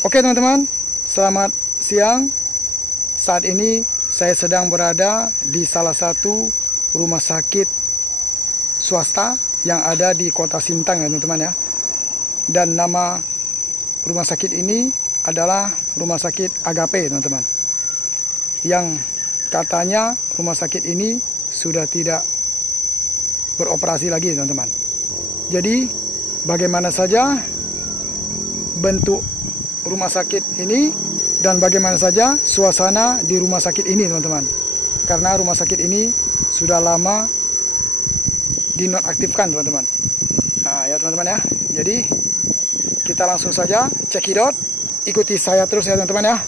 Oke teman-teman, selamat siang. Saat ini saya sedang berada di salah satu rumah sakit swasta yang ada di Kota Sintang ya teman-teman ya. Dan nama rumah sakit ini adalah Rumah Sakit Agape teman-teman. Yang katanya rumah sakit ini sudah tidak beroperasi lagi teman-teman. Jadi bagaimana saja bentuk rumah sakit ini dan bagaimana saja suasana di rumah sakit ini teman-teman, karena rumah sakit ini sudah lama dinonaktifkan teman-teman. Nah ya teman-teman ya, jadi kita langsung saja cekidot, ikuti saya terus ya teman-teman ya.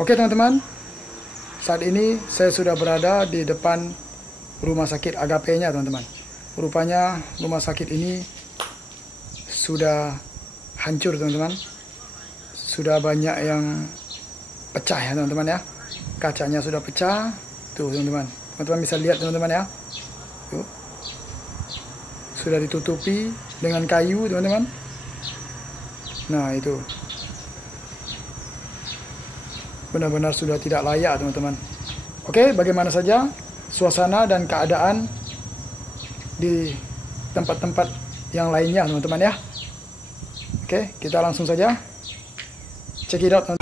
Oke teman-teman, saat ini saya sudah berada di depan rumah sakit Agape-nya teman-teman. Rupanya rumah sakit ini sudah hancur teman-teman. Sudah banyak yang pecah ya teman-teman ya. Kacanya sudah pecah. Tuh teman-teman, teman-teman bisa lihat teman-teman ya. Tuh. Sudah ditutupi dengan kayu teman-teman. Nah itu. Benar-benar sudah tidak layak teman-teman. Oke, bagaimana saja suasana dan keadaan di tempat-tempat yang lainnya teman-teman ya. Oke, kita langsung saja cekidot teman-teman.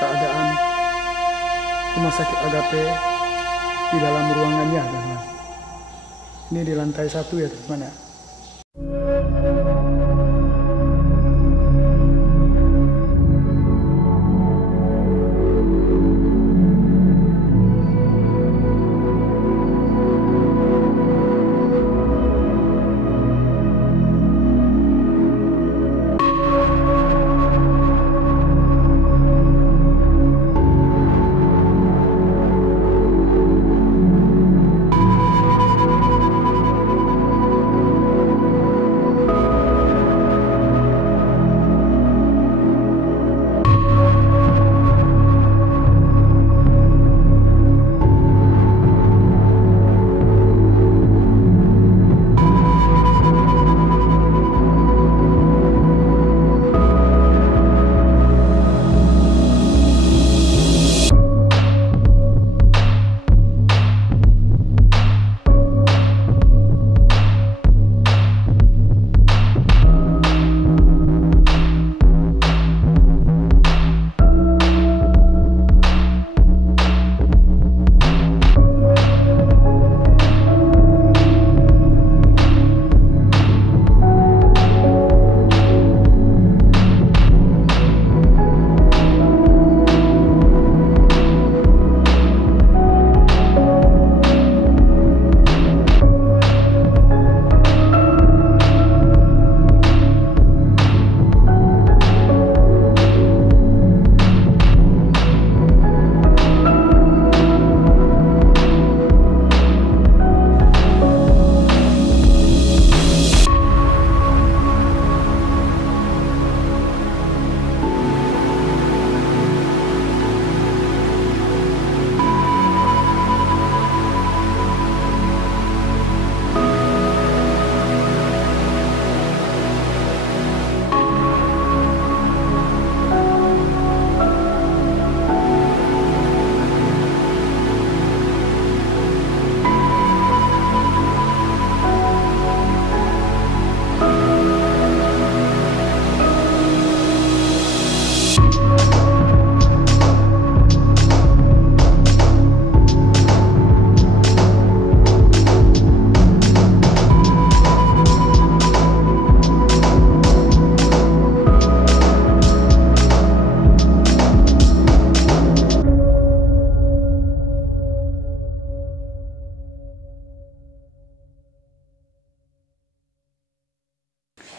Keadaan Rumah Sakit Agape di dalam ruangannya teman-teman. Ini di lantai 1 ya teman-teman ya.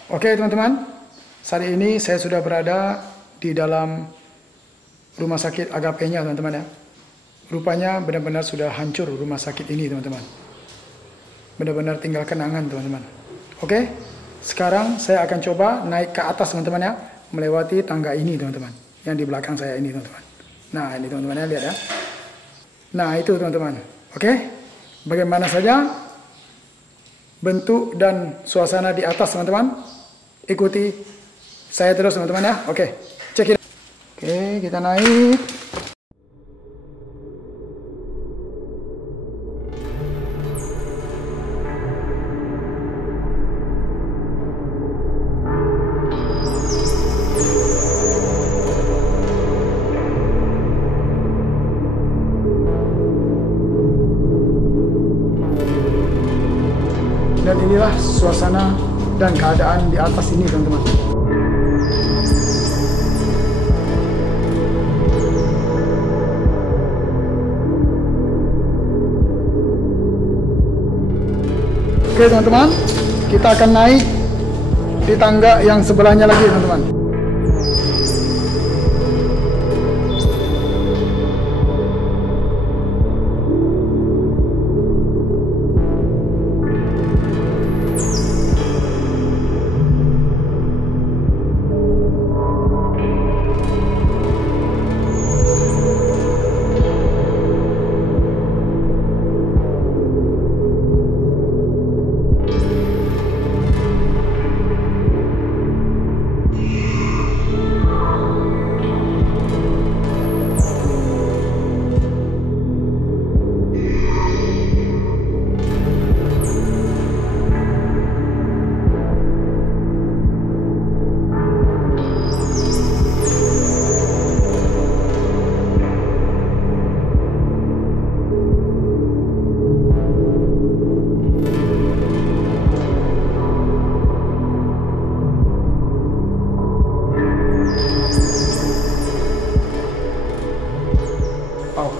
Oke teman-teman, saat ini saya sudah berada di dalam rumah sakit Agape-nya teman-teman ya. Rupanya benar-benar sudah hancur rumah sakit ini teman-teman. Benar-benar tinggal kenangan teman-teman. Oke, sekarang saya akan coba naik ke atas teman-teman ya, melewati tangga ini teman-teman, yang di belakang saya ini teman-teman. Nah ini teman-teman ya, lihat ya. Nah itu teman-teman. Oke, bagaimana saja bentuk dan suasana di atas teman-teman. Ikuti saya terus teman-teman ya. Oke, cek it. Oke, kita naik. Dan inilah suasana dan keadaan di atas ini teman-teman. Oke teman-teman, kita akan naik di tangga yang sebelahnya lagi teman-teman.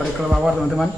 Ada kelelawar teman-teman.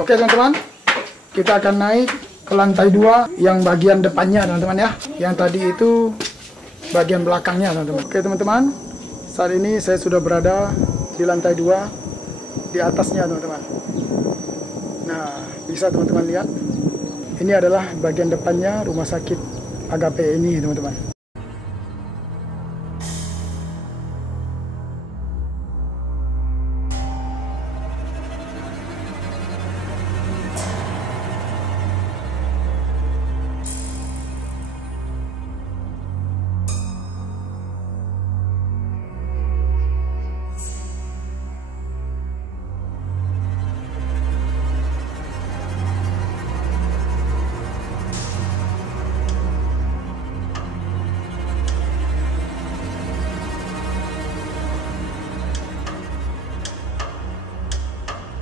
Oke teman-teman, kita akan naik ke lantai 2 yang bagian depannya teman-teman ya. Yang tadi itu bagian belakangnya teman-teman. Oke teman-teman, saat ini saya sudah berada di lantai 2 di atasnya teman-teman. Nah, bisa teman-teman lihat. Ini adalah bagian depannya rumah sakit Agape ini teman-teman.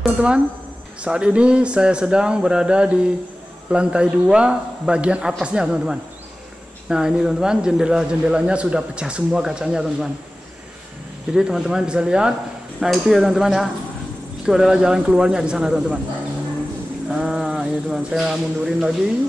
Teman-teman, saat ini saya sedang berada di lantai 2 bagian atasnya teman-teman. Nah ini teman-teman, jendela-jendelanya sudah pecah semua kacanya teman-teman. Jadi teman-teman bisa lihat. Nah itu ya teman-teman ya, itu adalah jalan keluarnya di sana teman-teman. Nah ini teman, saya mundurin lagi.